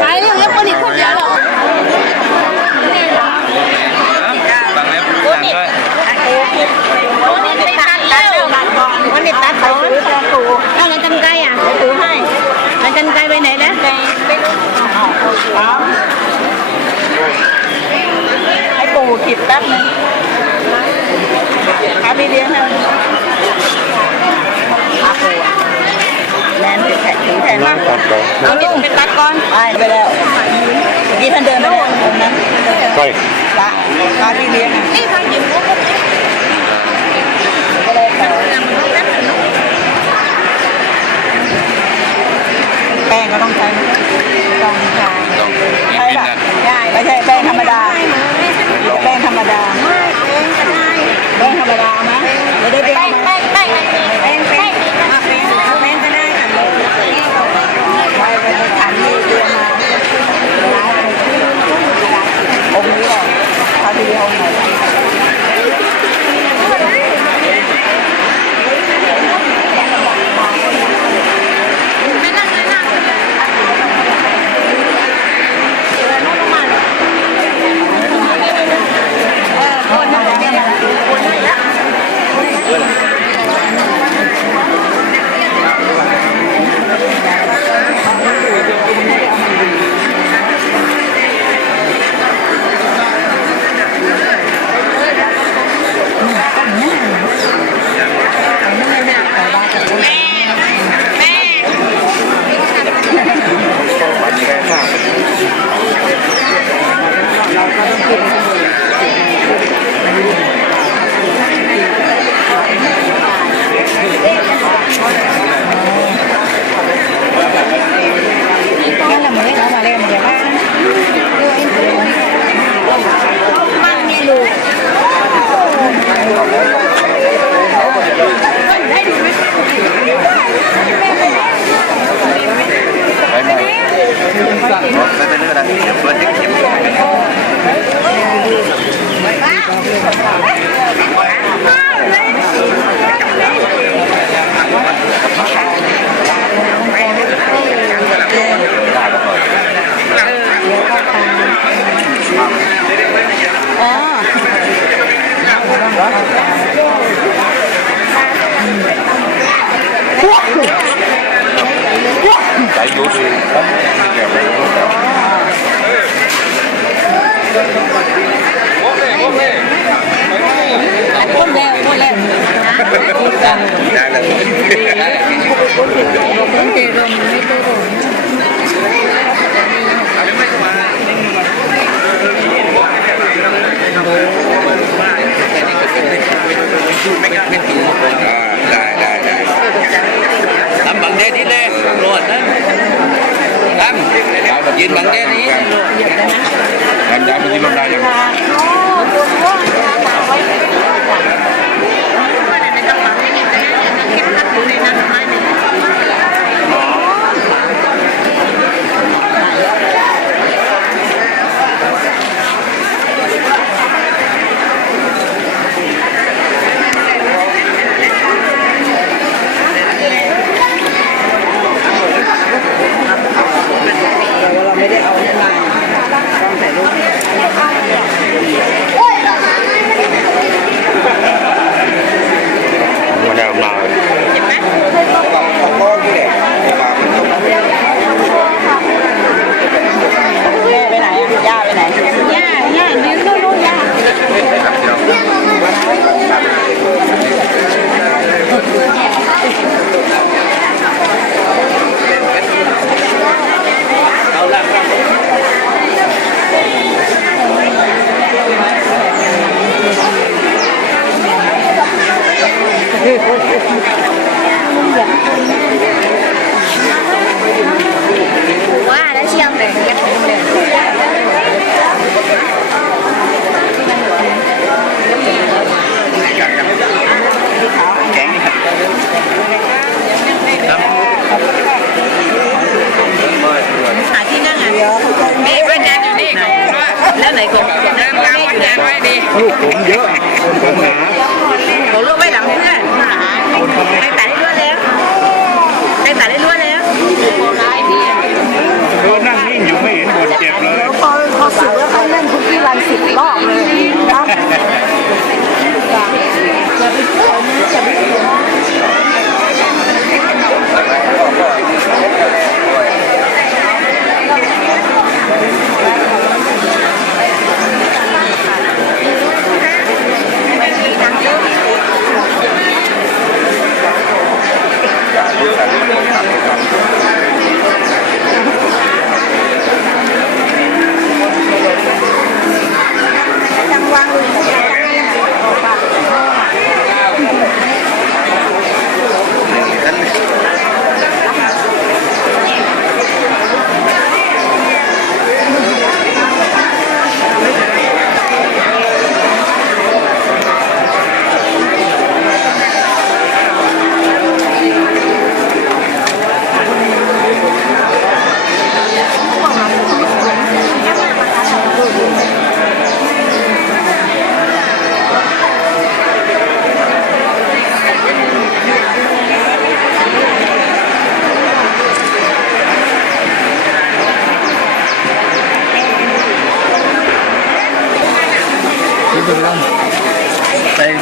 ไปเรื่องเล็บผลิตคนเดียวหรอบังเล็บดังด้วยวันนี้ตัดแล้ววันนี้ตัดไปซื้อตะปูเอาแล้วจันไก่อะซื้อให้แล้วจันไก่ไปไหนนะไปไปให้ปู่ขิดแป๊บนึงครับพี่เลี้ยงนะ แนนเป็นแข็งแทนงมากก่อเอาลุกเป็นตักก้อนไปแล้วเมื่อกี้ท่านเดินไปแล้วตรงนั้นใช่พระพระที่เลี้ยงอะนี่ทางหญิงก็บเอ๊กเลยขอแป้งก็ต้องใช้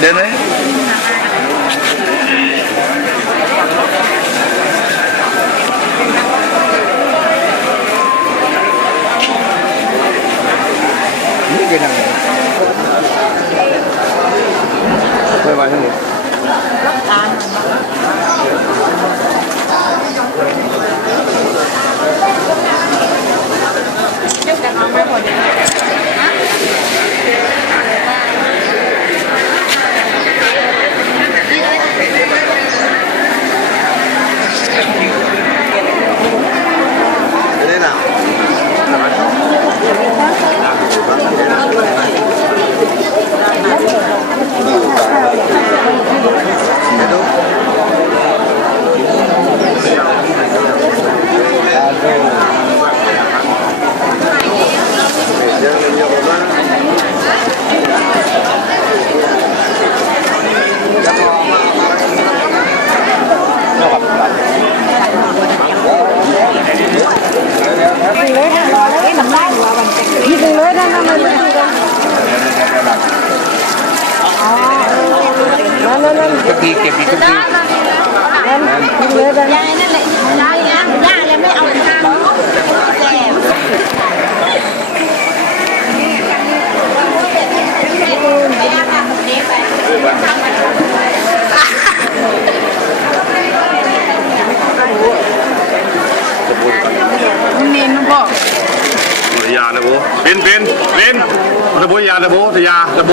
เดิน ก็ปีเก็บปีก็ปียายนั่นแหละยายย่าย่าเลยไม่เอาทางแซ่บเน้นบอกบุตรยาเลยโบเป็นเป็นเป็นบุตรบุตรยาเลยโบตรยาเลยโบ